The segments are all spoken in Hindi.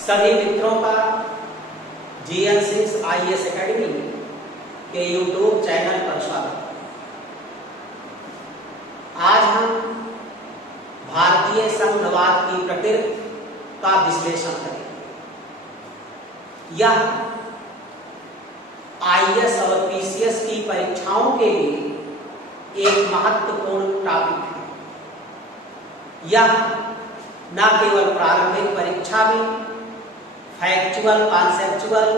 सभी मित्रों का जीएन सिंह आईएएस एकेडमी के यूट्यूब चैनल पर स्वागत। आज हम भारतीय संघवाद की प्रकृति का विश्लेषण करेंगे। यह आईएएस और पीसीएस की परीक्षाओं के लिए एक महत्वपूर्ण टॉपिक है। यह न केवल प्रारंभिक परीक्षा में फैक्चुअल, कॉन्सेप्चुअल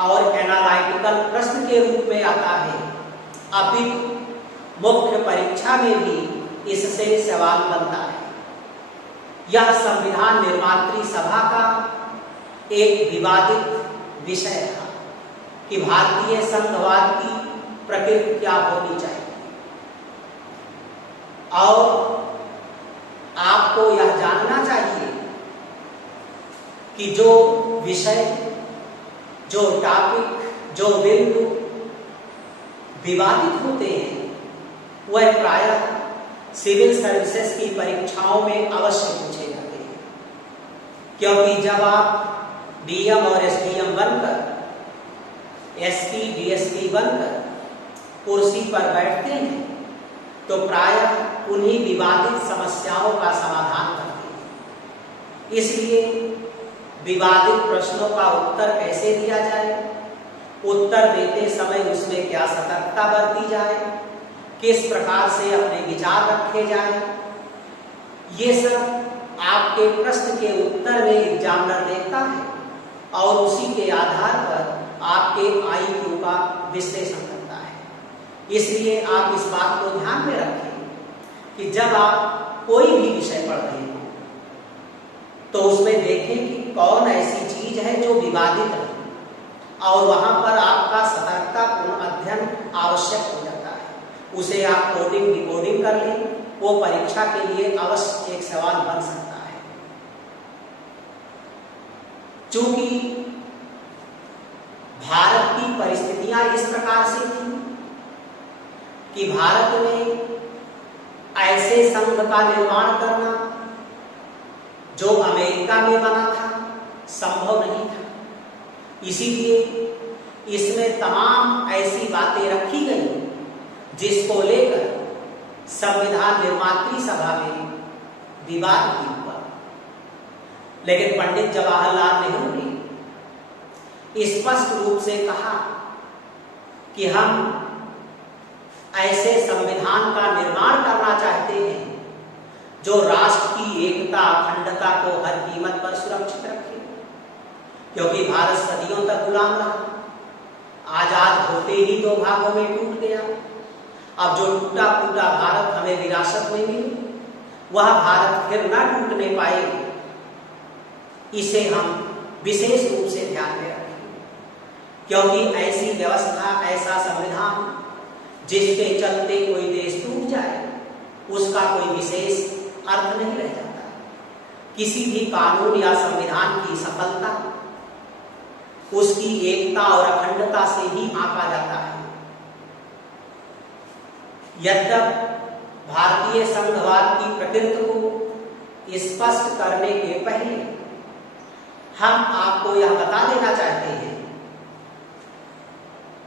और एनालिटिकल प्रश्न के रूप में आता है, अपितु मुख्य परीक्षा में भी इससे सवाल बनता है। यह संविधान निर्मात्री सभा का एक विवादित विषय था कि भारतीय संघवाद की प्रकृति क्या होनी चाहिए, और आपको यह जानना चाहिए कि जो विषय, जो टॉपिक, जो बिंदु विवादित होते हैं वह प्रायः सिविल सर्विसेज की परीक्षाओं में अवश्य पूछे जाते हैं, क्योंकि जब आप डीएम और एसडीएम बनकर, एसपी डीएसपी बनकर कुर्सी पर बैठते हैं तो प्रायः उन्हीं विवादित समस्याओं का समाधान करते हैं। इसलिए विवादित प्रश्नों का उत्तर कैसे दिया जाए, उत्तर देते समय उसमें क्या सतर्कता बरती जाए, किस प्रकार से अपने विचार रखे जाए, ये सब आपके प्रश्न के उत्तर में एग्जामिनर देखता है और उसी के आधार पर आपके आईक्यू का विश्लेषण करता है। इसलिए आप इस बात को ध्यान में रखें कि जब आप कोई भी विषय पढ़ रहे हो तो उसमें देखें कि कौन ऐसी चीज है जो विवादित है, और वहां पर आपका सतर्कतापूर्ण अध्ययन आवश्यक हो जाता है। उसे आप कोडिंग डिकोडिंग कर लें, वो परीक्षा के लिए अवश्य एक सवाल बन सकता है। चूंकि भारत की परिस्थितियां इस प्रकार से थी कि भारत में ऐसे संघ का निर्माण करना जो अमेरिका में बना था संभव नहीं था। इसीलिए इसमें तमाम ऐसी बातें रखी गई जिसको लेकर संविधान निर्मात्री सभा में विवाद भी हुआ। लेकिन पंडित जवाहरलाल नेहरू ने स्पष्ट रूप से कहा कि हम ऐसे संविधान का निर्माण करना चाहते हैं जो राष्ट्र की एकता, अखंडता को हर कीमत पर सुरक्षित रखे, क्योंकि भारत सदियों तक गुलाम रहा। आजाद होते ही दो भागों में टूट गया। अब जो टूटा फूटा भारत हमें विरासत में मिले, वह भारत फिर न टूटने पाएगा। इसे हम विशेष रूप से ध्यान में रखें, क्योंकि ऐसी व्यवस्था, ऐसा संविधान जिसके चलते कोई देश टूट जाए, उसका कोई विशेष अर्थ नहीं रह जाता। किसी भी कानून या संविधान की सफलता उसकी एकता और अखंडता से ही आंका जाता है। यद्यपि भारतीय संघवाद की प्रकृति को स्पष्ट करने के पहले हम आपको यह बता देना चाहते हैं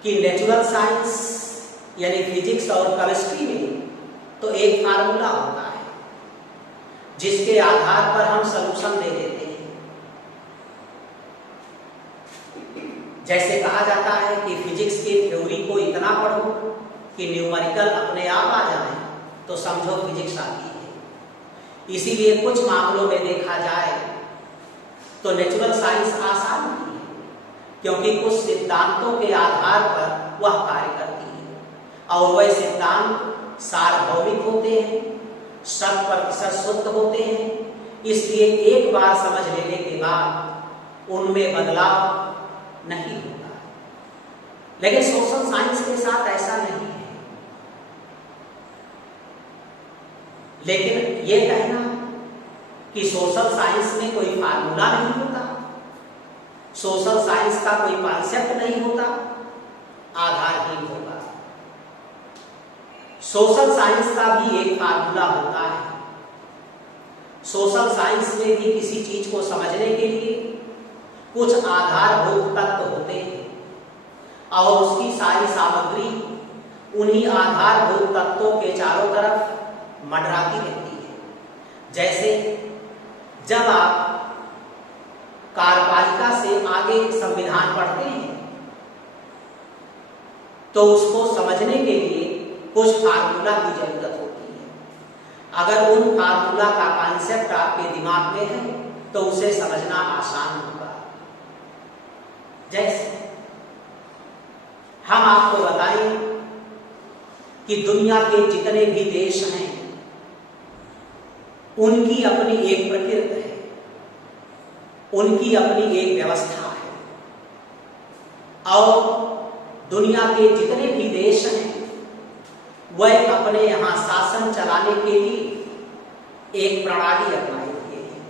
कि नेचुरल साइंस यानी फिजिक्स और केमिस्ट्री में तो एक फार्मूला होता है जिसके आधार पर हम सलूशन दे देते हैं। जैसे कहा जाता है कि फिजिक्स की थ्योरी को इतना पढ़ो कि न्यूमेरिकल अपने आप आ जाए तो समझो फिजिक्स आती है। इसीलिए कुछ मामलों में देखा जाए तो नेचुरल साइंस आसान होती है, क्योंकि कुछ सिद्धांतों के आधार पर वह कार्य करती है और वह सिद्धांत सार्वभौमिक होते हैं, 100% शुद्ध होते हैं। इसलिए एक बार समझ लेने के बाद उनमें बदलाव नहीं होता। लेकिन सोशल साइंस के साथ ऐसा नहीं है। लेकिन यह कहना कि सोशल साइंस में कोई फार्मूला नहीं होता, सोशल साइंस का कोई कॉन्सेप्ट नहीं होता, आधारहीन होगा। सोशल साइंस का भी एक फार्मूला होता है। सोशल साइंस में भी किसी चीज को समझने के लिए कुछ आधारभूत तत्व होते हैं और उसकी सारी सामग्री उन्हीं आधारभूत तत्वों के चारों तरफ मंडराती रहती है। जैसे जब आप कार्यपालिका से आगे संविधान पढ़ते हैं तो उसको समझने के लिए कुछ फार्मूला की जरूरत होती है। अगर उन फार्मूला का कॉन्सेप्ट आपके दिमाग में है तो उसे समझना आसान होगा। जैसे हम आपको बताएं कि दुनिया के जितने भी देश हैं उनकी अपनी एक प्रकृति है, उनकी अपनी एक व्यवस्था है और दुनिया के जितने भी देश हैं वह अपने यहां शासन चलाने के लिए एक प्रणाली अपनाए हुए हैं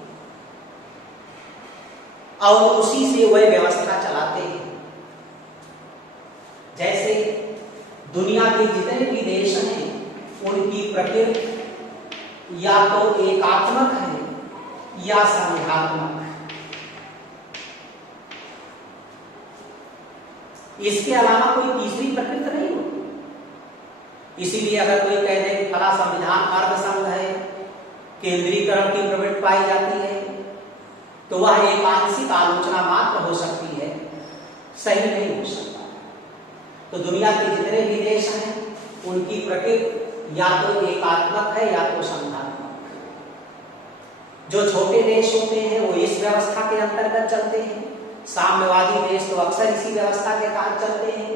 और उसी से वह व्यवस्था चलाते हैं। जैसे दुनिया के जितने भी देश हैं उनकी प्रकृति या तो एकात्मक है या संघात्मक है। इसके अलावा कोई तीसरी प्रकृति नहीं होती। इसीलिए अगर कोई कह दे कि फला संविधान अर्धसंघ है, केंद्रीकरण की प्रवृत्ति पाई जाती है, तो वह एक आंशिक आलोचना मात्र हो सकती है, सही नहीं हो सकता। तो दुनिया के जितने भी देश हैं उनकी प्रकृति या तो एकात्मक है या तो संघात्मक है। जो छोटे देश होते हैं वो इस व्यवस्था के अंतर्गत चलते हैं, साम्यवादी देश तो अक्सर इसी व्यवस्था के तहत चलते हैं,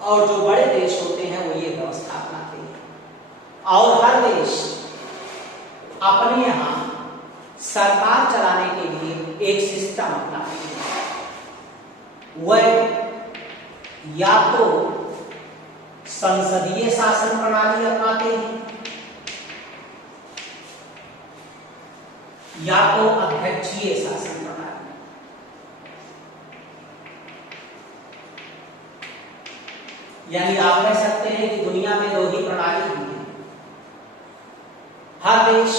और जो बड़े देश होते हैं वो ये व्यवस्था अपनाते हैं। और हर देश अपने यहां सरकार चलाने के लिए एक सिस्टम अपनाते हैं। वह या तो संसदीय शासन प्रणाली अपनाते हैं या तो अध्यक्षीय शासन प्रणाली। यानी आप कह सकते हैं कि दुनिया में दो ही प्रणाली हुई है। हर देश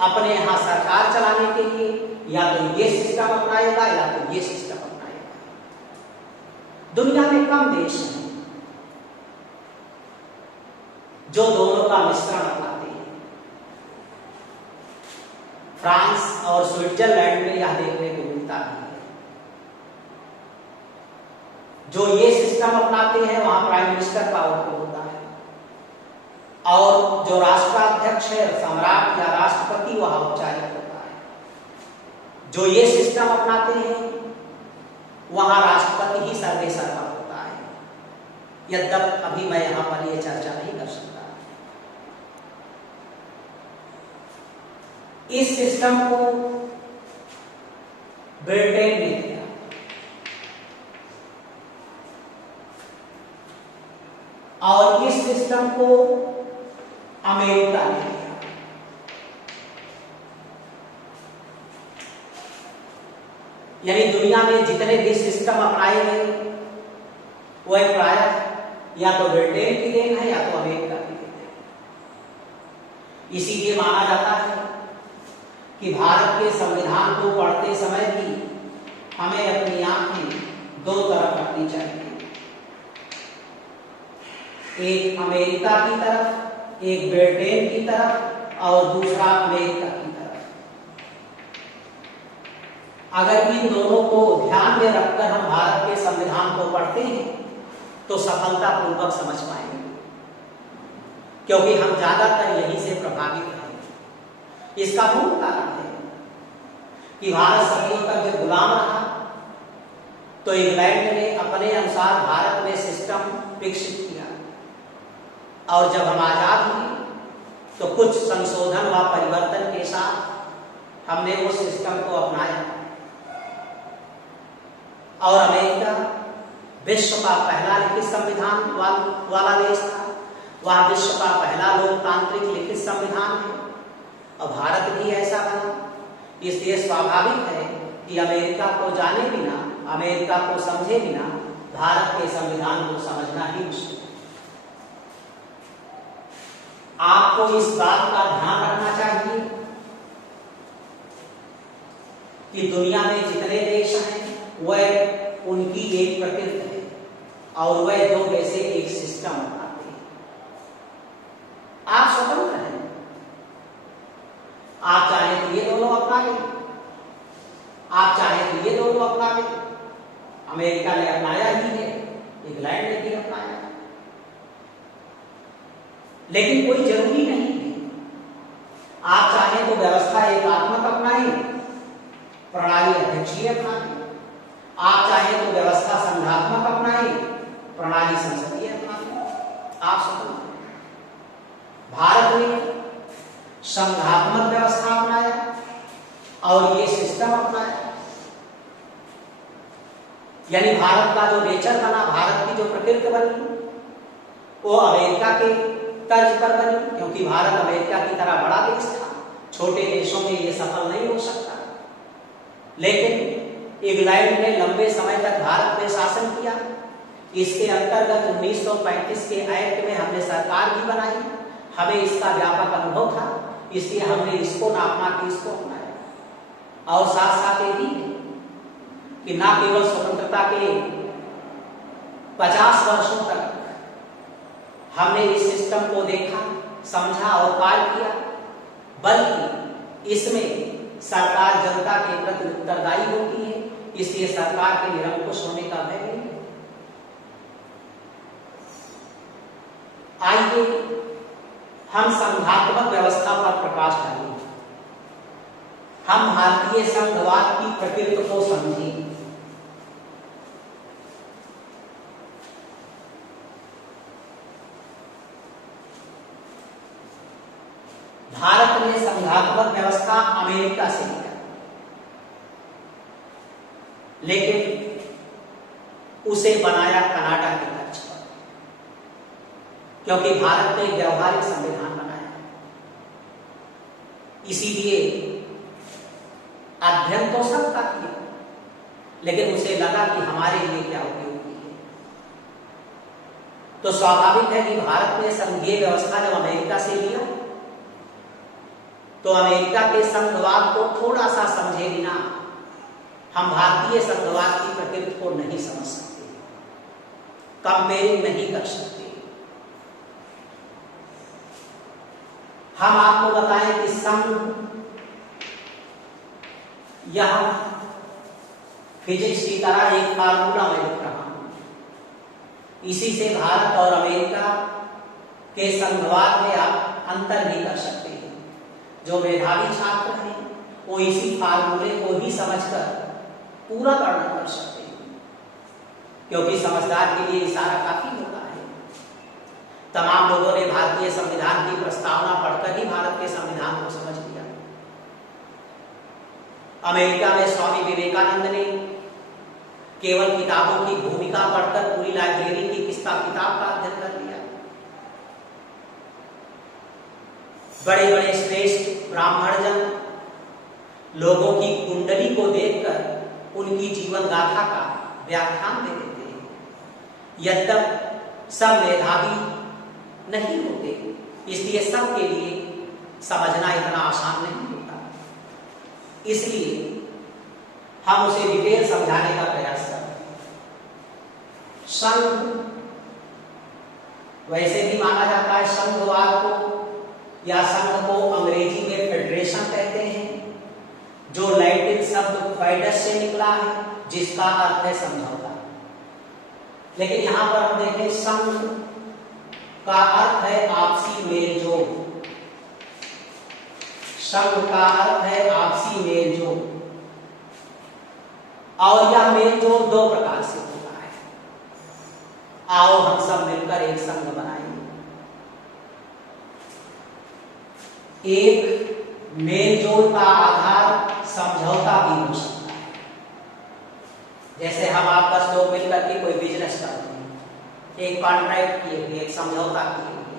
अपने यहां सरकार चलाने के लिए या तो ये सिस्टम अपनाएगा या तो ये सिस्टम अपनाएगा। दुनिया में कम देश हैं जो दोनों का मिश्रण अपनाते हैं। फ्रांस और स्विट्जरलैंड में यह देखने को मिलता है। जो ये सिस्टम अपनाते हैं वहां प्राइम मिनिस्टर पावरफुल होता है और जो राष्ट्राध्यक्ष है, सम्राट या राष्ट्रपति, वह औपचारिक होता है। जो ये सिस्टम अपनाते हैं वहां राष्ट्रपति ही सर्वेसर्वा होता है। यद्यप अभी मैं यहां पर यह चर्चा नहीं कर सकता। इस सिस्टम को ब्रिटेन ने दिया और इस सिस्टम को अमेरिका ने दिया। यानी दुनिया में जितने भी सिस्टम अपनाए गए वह प्रायः या तो ब्रिटेन की देन है या तो अमेरिका की देन है। इसीलिए माना जाता है कि भारत के संविधान को पढ़ते समय भी हमें अपनी आंखें दो तरफ रखनी चाहिए, एक अमेरिका की तरफ, एक ब्रिटेन की तरफ और दूसरा अमेरिका की तरफ। अगर इन दोनों को ध्यान में रखकर हम भारत के संविधान को पढ़ते हैं तो सफलतापूर्वक समझ पाएंगे, क्योंकि हम ज्यादातर यहीं से प्रभावित हैं। इसका मूल कारण है कि भारत सदियों तक जब गुलाम रहा तो इंग्लैंड ने अपने अनुसार भारत में सिस्टम विकसित किया और जब हम आजाद हुए तो कुछ संशोधन व परिवर्तन के साथ हमने उस सिस्टम को अपनाया। और अमेरिका विश्व का पहला लिखित संविधान वाला देश था, वह विश्व का पहला लोकतांत्रिक लिखित संविधान है और भारत भी ऐसा बना। इसलिए स्वाभाविक है कि अमेरिका को जाने बिना, अमेरिका को समझे बिना भारत के संविधान को समझना ही मुश्किल है। आपको इस बात का ध्यान रखना चाहिए कि दुनिया में जितने देश हैं वह उनकी एक प्रकृति है और वह दो वैसे एक सिस्टम बनाते हैं। आप स्वतंत्र हैं, आप चाहें तो ये दोनों अपना लें, आप चाहें तो ये दोनों अपना लें। अमेरिका ने अपनाया ही है, इंग्लैंड ने भी अपनाया, लेकिन कोई जरूरी नहीं है। आप चाहें तो व्यवस्था एकात्मक अपनाएं, प्रणाली अध्यक्षीय अपनाएं। आप चाहें तो व्यवस्था संघात्मक अपनाएं, प्रणाली संसदीय अपनाएं। आप स्वतंत्र हैं। भारत ने संघात्मक व्यवस्था अपनाया और ये सिस्टम अपनाया, यानी भारत का जो नेचर बना, भारत की जो प्रकृति बनी वो अमेरिका के तर्ज पर बनी, क्योंकि भारत अमेरिका की तरह बड़ा देश था, छोटे देशों में ये सफल नहीं हो सकता। लेकिन इंग्लैंड ने लंबे समय तक भारत में शासन किया। इसके अंतर्गत 1935 के एक्ट में हमने सरकार भी बनाई, हमें इसका व्यापक अनुभव था, इसलिए हमने इसको नापना कि इसको अपनाया। और साथ साथ ये भी कि ना केवल स्वतंत्रता के 50 वर्षों तक हमने इस सिस्टम को देखा, समझा और पार किया, बल्कि इसमें सरकार जनता के प्रति उत्तरदायी होती है, इसलिए सरकार के निरंकुश होने का भय नहीं है। आइए हम संघात्मक व्यवस्था पर प्रकाश डालें, हम भारतीय संघवाद की प्रकृति को समझें। भारत ने संघात्मक व्यवस्था अमेरिका से लिया, लेकिन उसे बनाया कनाडा के तर्ज पर, क्योंकि भारत ने एक व्यवहारिक संविधान बनाया। इसीलिए अध्ययन तो सबका किया, लेकिन उसे लगा कि हमारे लिए क्या उपयोगी है। तो स्वाभाविक है कि भारत ने संघीय व्यवस्था जब अमेरिका से लिया तो अमेरिका के संघवाद को थोड़ा सा समझे बिना हम भारतीय संघवाद की प्रकृति को नहीं समझ सकते, कंपेयरिंग नहीं कर सकते। हम आपको बताएं कि संघ यह फिजिक्स की तरह एक फार्मूला में लिख रहा हूं, इसी से भारत और अमेरिका के संघवाद में आप अंतर नहीं कर सकते। जो मेधावी छात्र हैं वो इसी फार्मूले को ही समझकर पूरा वर्णन कर सकते हैं, क्योंकि समझदार के लिए इशारा काफी होता है। तमाम लोगों ने भारतीय संविधान की प्रस्तावना पढ़कर ही भारत के संविधान को समझ लिया। अमेरिका में स्वामी विवेकानंद ने केवल किताबों की भूमिका पढ़कर पूरी लाइब्रेरी की किताब का अध्ययन कर लिया। बड़े बड़े श्रेष्ठ ब्राह्मण जन लोगों की कुंडली को देखकर उनकी जीवन गाथा का व्याख्यान दे देते हैं। यद्यप सब मेधावी नहीं होते, इसलिए सबके लिए समझना इतना आसान नहीं होता, इसलिए हम उसे डिटेल समझाने का प्रयास करते हैं। संघ वैसे भी माना जाता है संघवाद को या संघ को अंग्रेजी में फेडरेशन कहते हैं, जो लैटिन शब्द फाइडस से निकला है, जिसका अर्थ है समझौता। लेकिन यहां पर हम देखें, संघ का अर्थ है आपसी मेलजोल। संघ का अर्थ है आपसी मेलजोल, और यह मेलजोल दो प्रकार से होता है। आओ हम सब मिलकर एक संघ बनाएंगे। एक मेलजोल का आधार समझौता भी हो सकता है, जैसे हम आप 10 लोग मिलकर के कोई बिजनेस करते हैं, एक कॉन्ट्रैक्ट किए हुए, एक समझौता किए हुए।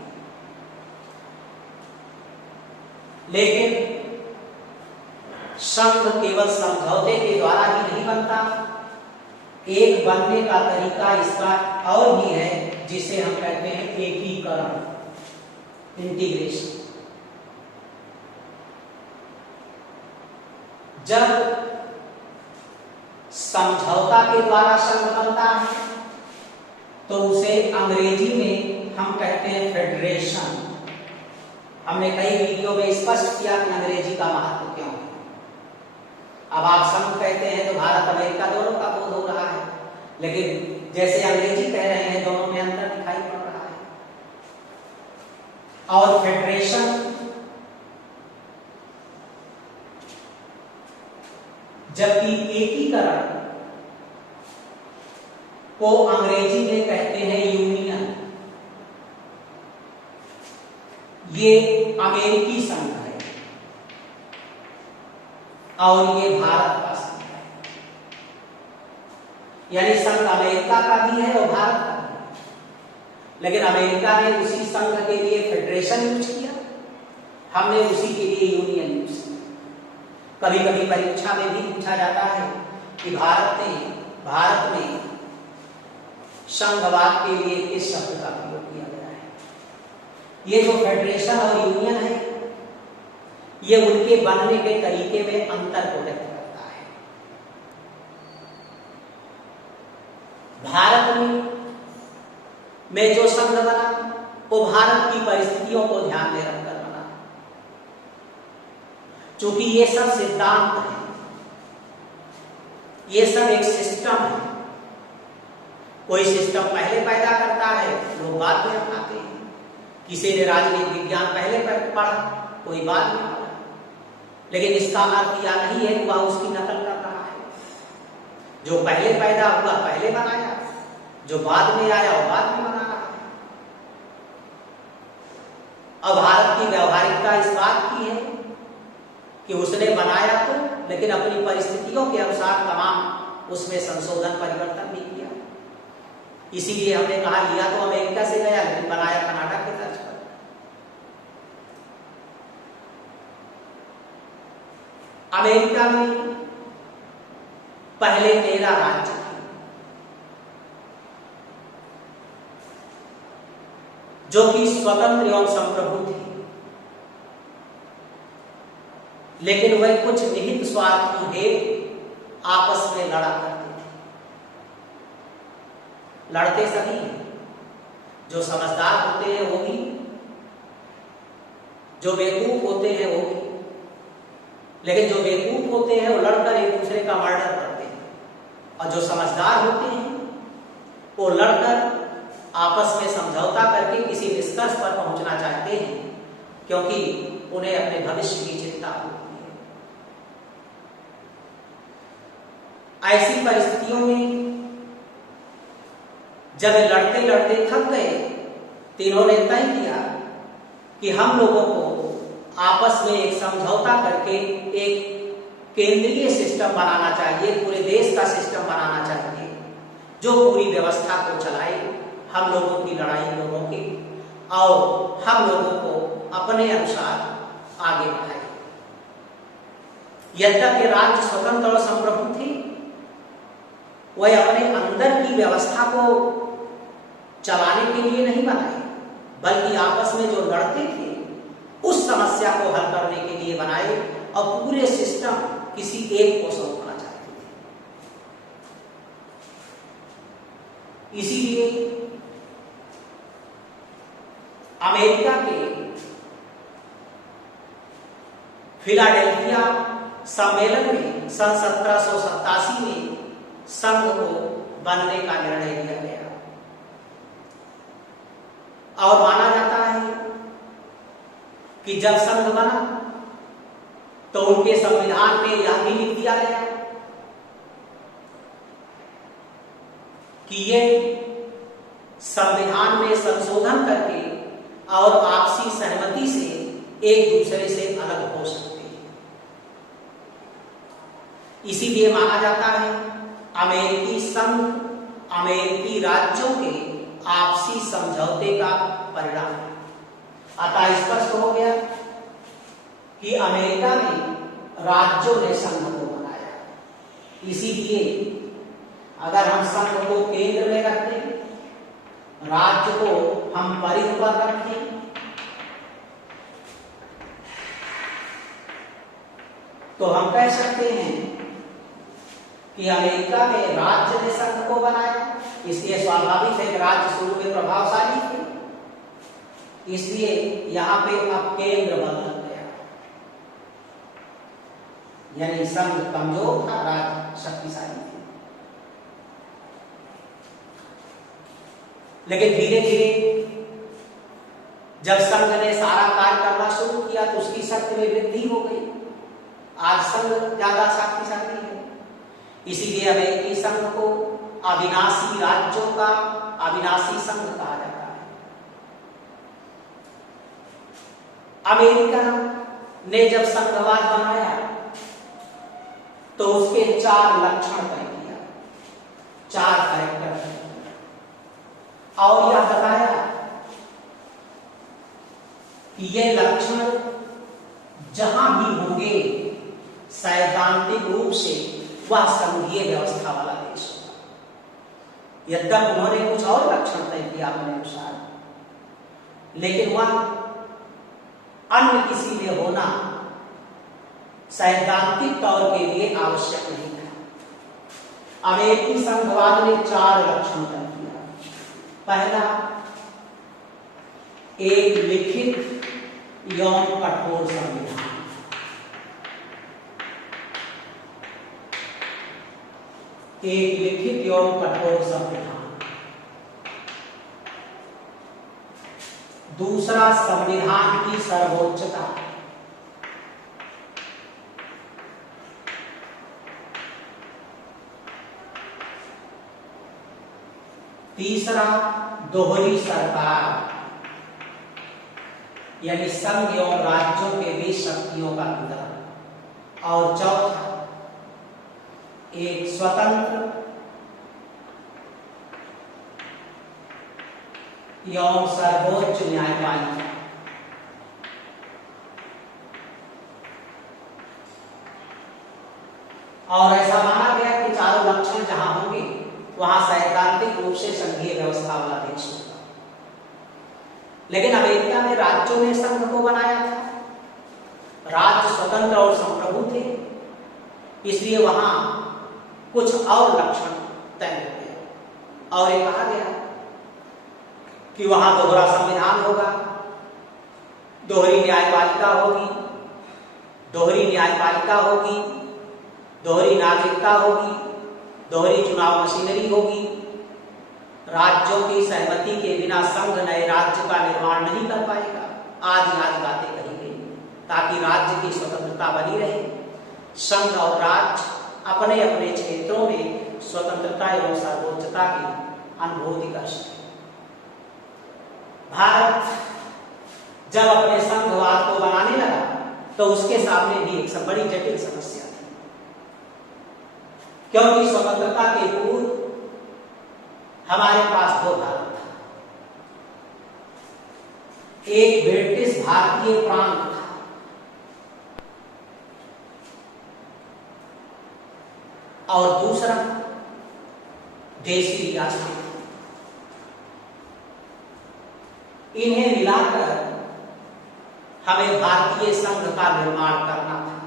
लेकिन संघ केवल समझौते के द्वारा ही नहीं बनता, एक बनने का तरीका इसका और भी है, जिसे हम कहते हैं एकीकरण, इंटीग्रेशन। जब समझौता के द्वारा संघ बनता है तो उसे अंग्रेजी में हम कहते हैं फेडरेशन। हमने कई वीडियो में स्पष्ट किया कि अंग्रेजी का महत्व क्यों है। अब आप संघ कहते हैं तो भारत अमेरिका दोनों का बोध हो रहा है, लेकिन जैसे अंग्रेजी कह रहे हैं दोनों में अंतर दिखाई पड़ रहा है। और फेडरेशन जबकि एकीकरण को अंग्रेजी में कहते हैं यूनियन। ये अमेरिकी संघ है और ये भारत का संघ है, यानी संघ अमेरिका का भी है और भारत का भी है। लेकिन अमेरिका ने उसी संघ के लिए फेडरेशन यूज किया, हमने उसी के लिए यूनियन यूज किया। कभी कभी परीक्षा में भी पूछा जाता है कि भारत में संघवाद के लिए किस शब्द का प्रयोग किया गया है। ये जो फेडरेशन और यूनियन है ये उनके बनने के तरीके में अंतर को व्यक्त करता है। भारत में जो संघ बना वो भारत की परिस्थितियों को ध्यान में रखकर बना, क्योंकि ये सब सिद्धांत है, ये सब एक सिस्टम है। कोई सिस्टम पहले पैदा करता है, लोग बाद में अपनाते हैं। किसी ने राजनीतिक विज्ञान पहले पढ़ा, कोई बाद में पढ़ा, लेकिन इसका अर्थ यह नहीं है कि वह उसकी नकल कर रहा है। जो पहले पैदा हुआ पहले बनाया, जो बाद में आया वो बाद में बना रहा है। अब भारत की व्यवहारिकता इस बात की है कि उसने बनाया तो, लेकिन अपनी परिस्थितियों के अनुसार तमाम उसमें संशोधन परिवर्तन भी किया। इसीलिए हमने कहा लिया तो अमेरिका से गया, लेकिन बनाया कनाडा के तर्ज पर। अमेरिका में पहले 13 राज्य थे, जो कि स्वतंत्र एवं संप्रभु थे, लेकिन वह कुछ निहित स्वार्थों हेतु आपस में लड़ा करते थे। लड़ते सभी हैं, जो समझदार होते हैं वो भी, जो बेवकूफ होते हैं वो भी। लेकिन जो बेवकूफ होते हैं वो लड़कर एक दूसरे का मर्डर करते हैं, और जो समझदार होते हैं वो लड़कर आपस में समझौता करके किसी निष्कर्ष पर पहुंचना चाहते हैं, क्योंकि उन्हें अपने भविष्य की चिंता होती है। ऐसी परिस्थितियों में जब लड़ते लड़ते थक गए तो इन्होंने तय किया कि हम लोगों को आपस में एक समझौता करके एक केंद्रीय सिस्टम बनाना चाहिए, पूरे देश का सिस्टम बनाना चाहिए, जो पूरी व्यवस्था को चलाए, हम लोगों की लड़ाई को रोके और हम लोगों को अपने अनुसार आगे बढ़ाए। यद्यपि राज्य स्वतंत्र और संप्रभु थे, वह अपने अंदर की व्यवस्था को चलाने के लिए नहीं बनाए, बल्कि आपस में जो लड़ते थे उस समस्या को हल करने के लिए बनाए, और पूरे सिस्टम किसी एक को सौंपना चाहते थे। इसीलिए अमेरिका के फिलाडेल्फिया सम्मेलन में सन 1787 में संघ को बनने का निर्णय लिया गया, और माना जाता है कि जब संघ बना तो उनके संविधान में यह भी लिख दिया गया कि ये संविधान में संशोधन करके और आपसी सहमति से एक दूसरे से अलग हो सकते हैं। इसीलिए माना जाता है अमेरिकी संघ अमेरिकी राज्यों के आपसी समझौते का परिणाम है। अतः स्पष्ट हो गया कि अमेरिका में राज्यों ने संघ को बनाया। इसीलिए अगर हम संघ को केंद्र में रखें, राज्य को हम परिध पर रखें, तो हम कह सकते हैं कि अमेरिका में राज्य ने संघ को बनाया, इसलिए स्वाभाविक है कि राज्य शुरू में प्रभावशाली थे, इसलिए यहां पे अब केंद्र बदल गया, यानी संघ कमजोर था, राज्य शक्तिशाली थे। लेकिन धीरे धीरे जब संघ ने सारा कार्य करना शुरू किया तो उसकी शक्ति में वृद्धि हो गई। आज संघ ज्यादा शक्तिशाली है, इसीलिए अमेरिकी संघ को अविनाशी राज्यों का अविनाशी संघ कहा जाता है। अमेरिका ने जब संघवाद बनाया तो उसके 4 लक्षण तय किया, 4 कैरेक्टर और यह बताया कि ये लक्षण जहां भी होंगे सैद्धांतिक रूप से वह संघीय व्यवस्था वाला देश होगा। यद्यपि उन्होंने कुछ और लक्षण तय किया अपने अनुसार, लेकिन वह अन्य किसी में होना सैद्धांतिक तौर के लिए आवश्यक नहीं था। अमेरिकी संघवाद ने 4 लक्षण तय किया। पहला, एक लिखित एवं कठोर संविधान। एक लिखित एवं कठोर संविधान। दूसरा, संविधान की सर्वोच्चता। तीसरा, दोहरी सरकार, यानी संघ एवं राज्यों के बीच शक्तियों का वितरण। और चौथा, एक स्वतंत्र एवं सर्वोच्च न्यायपालिका। और ऐसा माना गया कि चारों लक्षण जहां होंगे वहां सैद्धांतिक रूप से संघीय व्यवस्था वाला देश होगा। लेकिन अमेरिका में राज्यों ने संघ को बनाया था, राज्य स्वतंत्र और संप्रभु थे, इसलिए वहां कुछ और लक्षण तय हो गए और ये कहा गया कि वहां दोहरा संविधान होगा, दोहरी न्यायपालिका होगी, दोहरी न्यायपालिका होगी, दोहरी नागरिकता होगी, दोहरी चुनाव मशीनरी होगी। राज्यों की सहमति के बिना संघ नए राज्य का निर्माण नहीं कर पाएगा। आदि बातें कही गई ताकि राज्य की स्वतंत्रता बनी रहे, संघ और राज्य अपने अपने क्षेत्रों में स्वतंत्रता एवं सर्वोच्चता की अनुभूति कर सके। भारत जब अपने संघवाद को बनाने लगा तो उसके सामने भी एक बड़ी जटिल समस्या थी, क्योंकि स्वतंत्रता के पूर्व हमारे पास 2 भारत था। एक ब्रिटिश भारतीय प्रांत था और दूसरा देशी रियासत। इन्हें मिलाकर हमें भारतीय संघ का निर्माण करना था।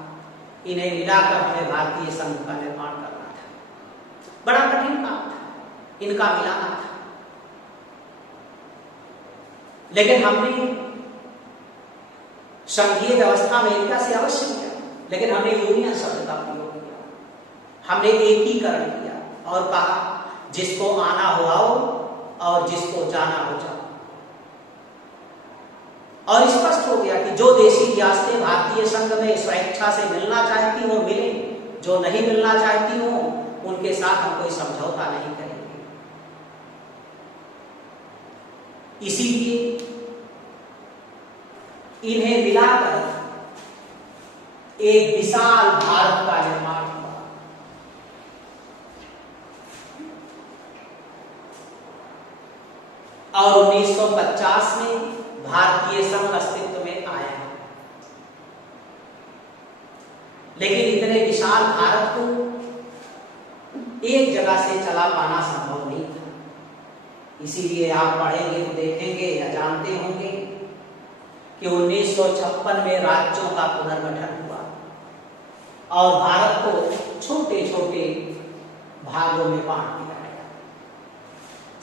इन्हें मिलाकर हमें भारतीय संघ का निर्माण करना था। बड़ा कठिन काम था इनका मिलाना था, लेकिन हमने संघीय व्यवस्था अमेरिका से अवश्य किया, लेकिन हमने यूनियन शब्द का प्रयोग किया। हमने एकीकरण किया और कहा जिसको आना हो आओ और जिसको जाना हो जाओ। और स्पष्ट हो गया कि जो देशी रियासतें भारतीय संघ में स्वेच्छा से मिलना चाहती हो मिले, जो नहीं मिलना चाहती हो उनके साथ हम कोई समझौता नहीं करेंगे। इसीलिए इन्हें मिलाकर एक विशाल भारत का निर्माण हुआ। और 1950 में भारतीय संघ अस्तित्व में आया। लेकिन इतने विशाल भारत को एक जगह से चला पाना संभव नहीं था। इसीलिए आप पढ़ेंगे तो देखेंगे या जानते होंगे कि 1956 में राज्यों का पुनर्गठन हुआ और भारत को छोटे छोटे भागों में बांट दिया गया।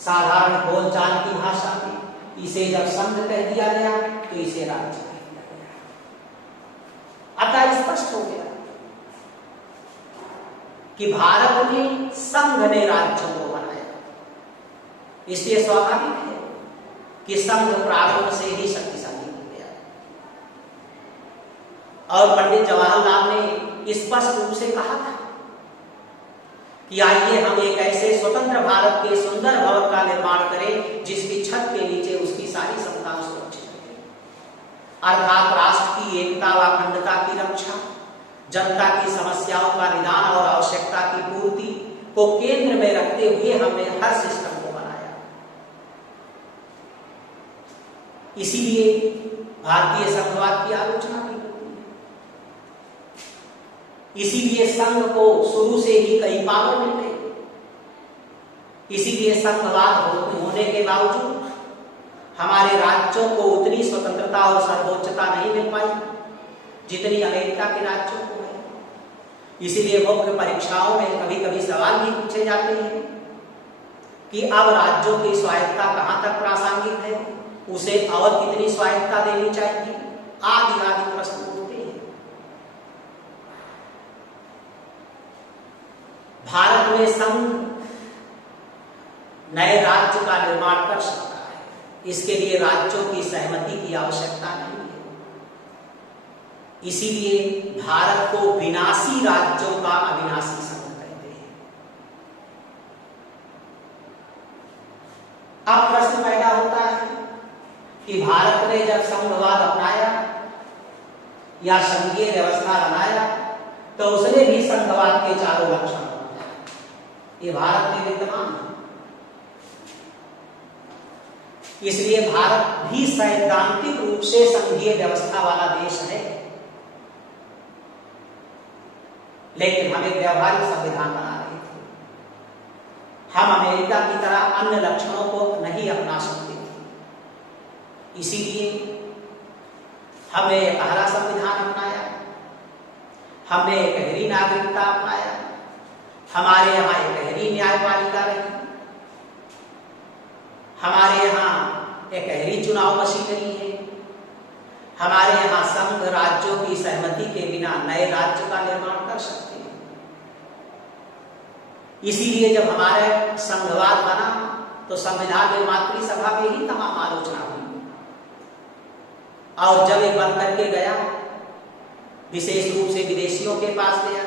साधारण बोलचाल की भाषा में इसे जब संघ कह दिया गया तो इसे राज्य कह दिया गया। अतः स्पष्ट हो गया कि भारत में संघ ने राज्यों को बनाया। इसलिए स्वाभाविक है कि संघ प्रारंभ से ही शक्तिशाली हो गया। और पंडित जवाहरलाल ने स्पष्ट रूप से कहा था कि आइए हम एक ऐसे स्वतंत्र भारत के सुंदर भवन का निर्माण करें जिसकी छत के नीचे उसकी सारी संतान सुरक्षित रहे, अर्थात राष्ट्र की एकता व अखंडता की रक्षा, जनता की समस्याओं का निदान और आवश्यकता की पूर्ति को केंद्र में रखते हुए हमने हर सिस्टम को बनाया। इसीलिए भारतीय संघवाद की आलोचना की होती है। इसीलिए संघ को शुरू से ही कई पावर मिल गई। इसीलिए संघवाद होने के बावजूद हमारे राज्यों को उतनी स्वतंत्रता और सर्वोच्चता नहीं मिल पाई जितनी अमेरिका के राज्यों को है। इसीलिए मुख्य परीक्षाओं में कभी कभी सवाल भी पूछे जाते हैं कि अब राज्यों की स्वायत्तता कहां तक प्रासंगिक है, उसे और कितनी स्वायत्तता देनी चाहिए, आदि आदि प्रश्न उठते हैं। भारत में संघ नए राज्य का निर्माण कर सकता है। इसके लिए राज्यों की सहमति की आवश्यकता नहीं है। इसीलिए भारत को विनाशी राज्यों का अविनाशी संघ कहते हैं। अब प्रश्न पैदा होता है कि भारत ने जब संघवाद अपनाया या संघीय व्यवस्था बनाया तो उसने भी संघवाद के चारों लक्षण अपनाए। ये भारत में विद्यमान है। इसलिए भारत भी सैद्धांतिक रूप से संघीय व्यवस्था वाला देश है, लेकिन हम एक व्यावहारिक संविधान बना रहे थे। हम अमेरिका की तरह अन्य लक्षणों को नहीं अपना सकते थे। इसीलिए हमने एक पहला संविधान अपनाया, हमने एक गहरी नागरिकता अपनाया, हमारे यहाँ एक गहरी न्यायपालिका रही, हमारे यहाँ एक गहरी चुनाव मशीनरी है, हमारे यहाँ संघ राज्यों की सहमति के बिना नए राज्य का निर्माण कर सकते हैं। इसीलिए जब हमारे संघवाद बना तो संविधान निर्मात्री सभा में ही तमाम आलोचना हुई, और जब ये बन करके गया, विशेष रूप से विदेशियों के पास गया,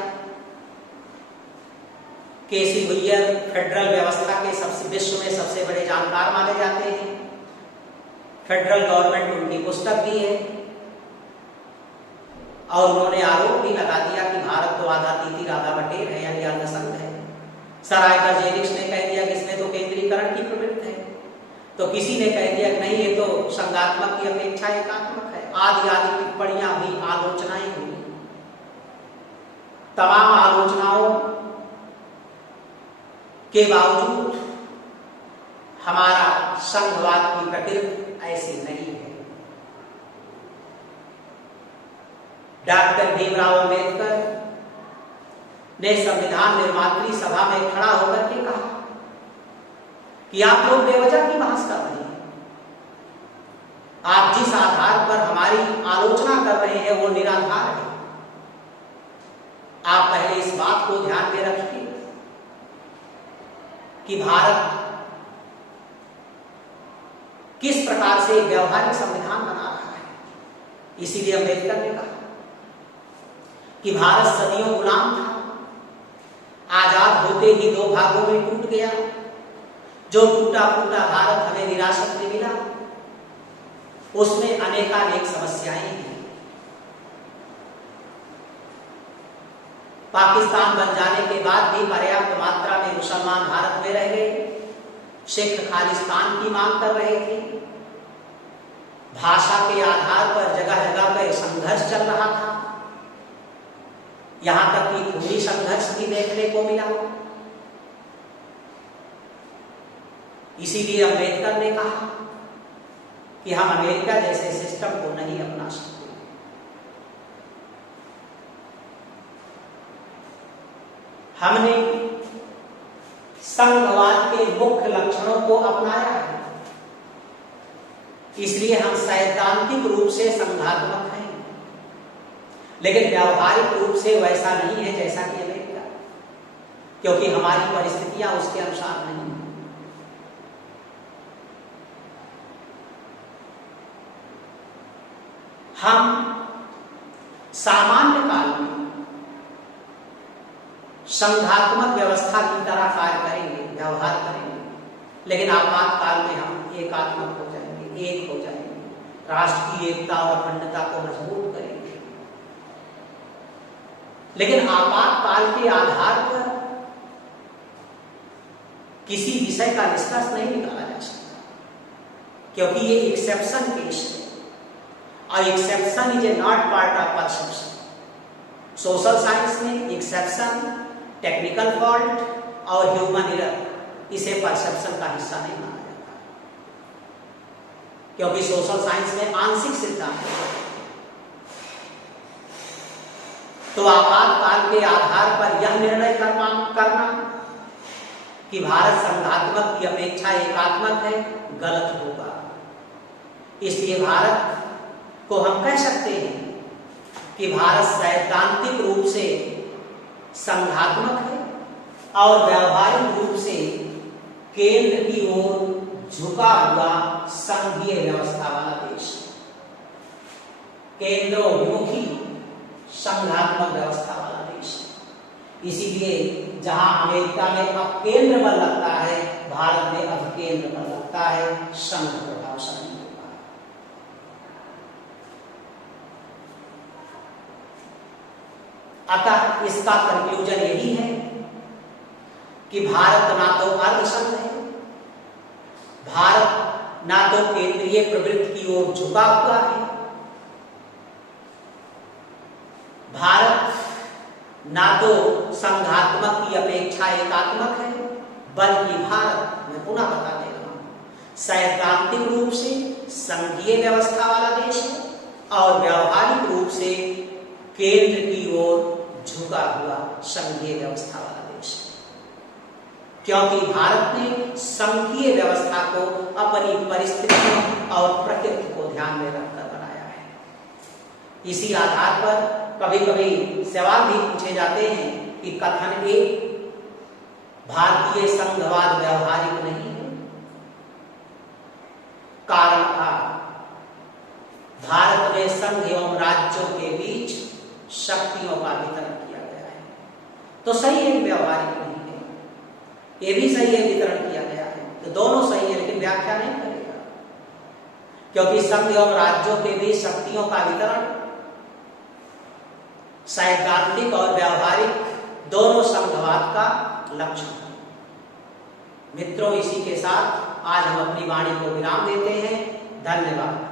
केसी भुइयर फेडरल व्यवस्था के विश्व में सबसे बड़े जानकार माने जाते हैं। फेडरल गवर्नमेंट उनकी पुस्तक भी है, और उन्होंने आरोप भी लगा दिया कि भारत तो आधा तितीर आधा बटेर है, यानी अर्धसंघ है। सर आइजर जेनिक्स ने कह दिया कि इसमें तो केंद्रीकरण की प्रवृत्ति है, तो किसी ने कह दिया कि नहीं, ये तो संघात्मक की अपेक्षा एकात्मक है। आदि आदि टिप्पणियां भी, आलोचनाएं हुई। तमाम आलोचनाओं के बावजूद हमारा संघवाद की प्रकृति ऐसी नहीं है। डॉक्टर भीमराव अंबेडकर ने संविधान निर्मात्री सभा में खड़ा होकर के कहा कि आप लोग बेवजह की बहस कर रहे हैं, आप जिस आधार पर हमारी आलोचना कर रहे हैं वो निराधार है। आप पहले इस बात को ध्यान में रखिए कि भारत किस प्रकार से व्यवहारिक संविधान बना रहा है। इसीलिए अंबेडकर ने कहा कि भारत सदियों गुलाम था, आजाद होते ही दो भागों में टूट गया। जो टूटा फूटा भारत हमें विरासत में मिला, उसमें अनेकानेक समस्याएं हैं। पाकिस्तान बन जाने के बाद भी पर्याप्त मात्रा में मुसलमान भारत में रह गए, सिख खालिस्तान की मांग कर रहे थे, भाषा के आधार पर जगह जगह पर संघर्ष चल रहा था, यहां तक कि खूनी संघर्ष भी देखने को मिला। इसीलिए अंबेडकर ने कहा कि हम अमेरिका जैसे सिस्टम को नहीं अपना सकते। हमने संघवाद के मुख्य लक्षणों को अपनाया है। इसलिए हम सैद्धांतिक रूप से संघात्मक हैं, लेकिन व्यावहारिक रूप से वैसा नहीं है जैसा कि अमेरिका, क्योंकि हमारी परिस्थितियां उसके अनुसार नहीं है। हम सामान्य काल में संघात्मक व्यवस्था की तरह कार्य करेंगे, व्यवहार करेंगे, लेकिन आपातकाल में हम एकात्मक हो जाएंगे, एक हो जाएंगे, राष्ट्र की एकता और अखंडता को मजबूत करेंगे। लेकिन आपातकाल के आधार पर किसी विषय का निष्कर्ष नहीं निकाला जा सकता, क्योंकि ये एक्सेप्शन केस है और exception is a not part of perception. Social science में एक्सेप्शन, टेक्निकल फॉल्ट और ह्यूमन एरर इसे परसेप्शन का हिस्सा नहीं माना जाता, क्योंकि सोशल साइंस में आंशिक सिद्धांत है। तो आपातकाल के आधार पर यह निर्णय करना कि भारत संघात्मक की अपेक्षा एकात्मक है, गलत होगा। इसलिए भारत को हम कह सकते हैं कि भारत सैद्धांतिक रूप से संघात्मक है और व्यावहारिक रूप से केंद्र की ओर झुका हुआ संघीय व्यवस्था वाला देश, केंद्रोन्मुखी संघात्मक व्यवस्था वाला देश। इसीलिए जहां अमेरिका में अब केंद्र बल लगता है, भारत में अब केंद्र बल लगता है, संघ प्रभावशाली होगा। अतः इसका कंक्लूजन यही है कि भारत ना तो अर्धसंघ है, भारत ना तो केंद्रीय प्रवृत्ति की ओर झुका हुआ है, भारत ना तो संघात्मक की अपेक्षा एकात्मक है, बल्कि भारत, मैं पुनः बता दे रहा हूं, सैद्धांतिक रूप से संघीय व्यवस्था वाला देश है और व्यावहारिक रूप से केंद्र की ओर झुका हुआ संघीय व्यवस्था वाला देश है। क्योंकि भारत ने संघीय व्यवस्था को अपनी परिस्थितियों और प्रकृति को ध्यान में रखकर बनाया है। इसी आधार पर कभी कभी सवाल भी पूछे जाते हैं कि कथन ए भारतीय संघवाद व्यावहारिक नहीं है। कारण आ, भारत में संघ एवं राज्यों के बीच शक्तियों का वितरण किया गया है, तो सही है, व्यावहारिक नहीं है। ये भी सही है, वितरण किया गया है, तो दोनों सही है, लेकिन व्याख्या नहीं करेगा, क्योंकि संघ एवं राज्यों के बीच शक्तियों का वितरण सैद्धांतिक और व्यावहारिक दोनों संघवाद का लक्ष्य है। मित्रों, इसी के साथ आज हम अपनी वाणी को विराम देते हैं। धन्यवाद।